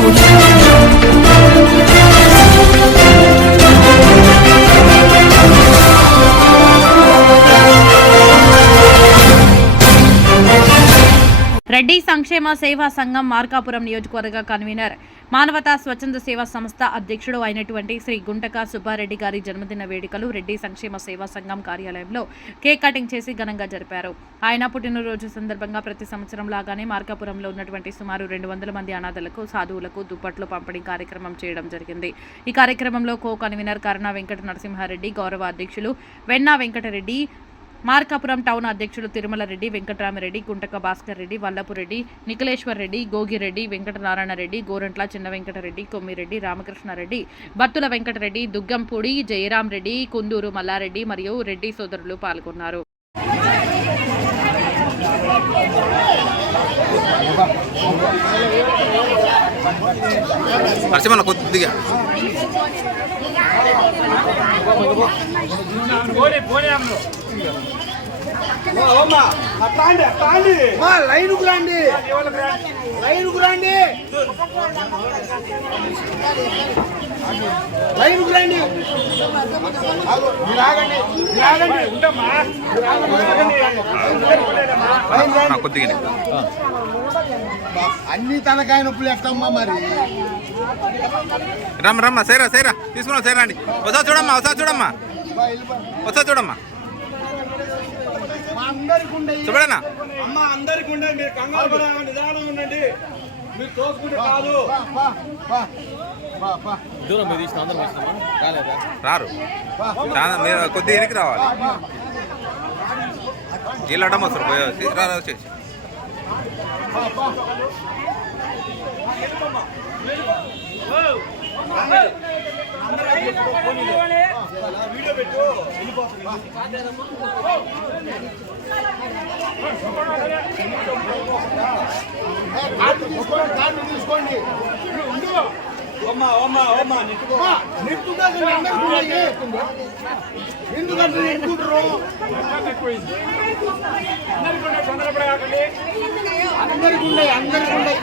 Saúde. Reddy సంక్షేమ సేవా సంఘం మార్కాపురం నియోజకవర్గ కన్వీనర్ మానవతా స్వచ్ఛంద సేవా సంస్థ అధ్యక్షుడు అయినటువంటి శ్రీ గుంటక సుబ్బారెడ్డి గారి జన్మదిన వేడుకలు రెడ్డి సంక్షేమ సేవా సంఘం కార్యాలయంలో కేక్ కటింగ్ చేసి ఘనంగా జరిపారు. ఆయన పుట్టినరోజు సందర్భంగా ప్రతి సంవత్సరం లాగానే మార్కాపురంలో ఉన్నటువంటి సుమారు రెండు వందల మంది అనాథలకు సాధువులకు దుప్పట్లు పంపిణీ కార్యక్రమం చేయడం జరిగింది. ఈ కార్యక్రమంలో కో కన్వీనర్ కరుణా వెంకట నరసింహారెడ్డి గౌరవ అధ్యక్షులు వెన్నా వెంకటరెడ్డి మార్కాపురం టౌన్ అధ్యక్షులు తిరుమల రెడ్డి వెంకటరామరెడ్డి గుంటక భాస్కర్ రెడ్డి వల్లపురెడ్డి నిఖిలేశ్వర్ రెడ్డి గోగిరెడ్డి వెంకటనారాయణ రెడ్డి గోరంట్ల చిన్న వెంకటరెడ్డి కొమ్మిరెడ్డి రామకృష్ణారెడ్డి బత్తుల వెంకటరెడ్డి దుగ్గంపూడి జయరాం రెడ్డి కుందూరు మల్లారెడ్డి మరియు రెడ్డి సోదరులు పాల్గొన్నారు. నరసింహన్న కొద్దిగా. మా లైన్కు రండి లైన్కు రండి. లైన్కు రండి. ఆగు, మీరు ఆగండి మీరు ఆగండి లైన్ రండి. నా కొద్దిగానే అన్ని తలకాయ నొప్పులు ఎట్టమ్మా మరి. రమ్మ రమ్మ సేరా సేరా. తీసుకున్నాం సేరా అండి. ఒకసారి చూడమ్మా ఒకసారి చూడమ్మా. ఒకసారి చూడమ్మా. అందరికి ఉండయి చూడనా అమ్మ అందరికి ఉండండి మీరు కంగారు నిదానం ఉండండి. మీరు తోసుకుంటే కాదు. దూరం తీసిన అందరం రాలేదా? రారు. బా, చాలా మీరు కొద్దిగా వెనక్కి రావాలి. వీళ్ళు అడ్డం వస్తారు పోయి వచ్చి వచ్చేసి వీడియో పెట్టు తీసుకోండి నింపుతా కదా అందరికి ఉన్నాయి. ఎందుకంటే అందరికి ఉన్నాయి అందరికి ఉన్నాయి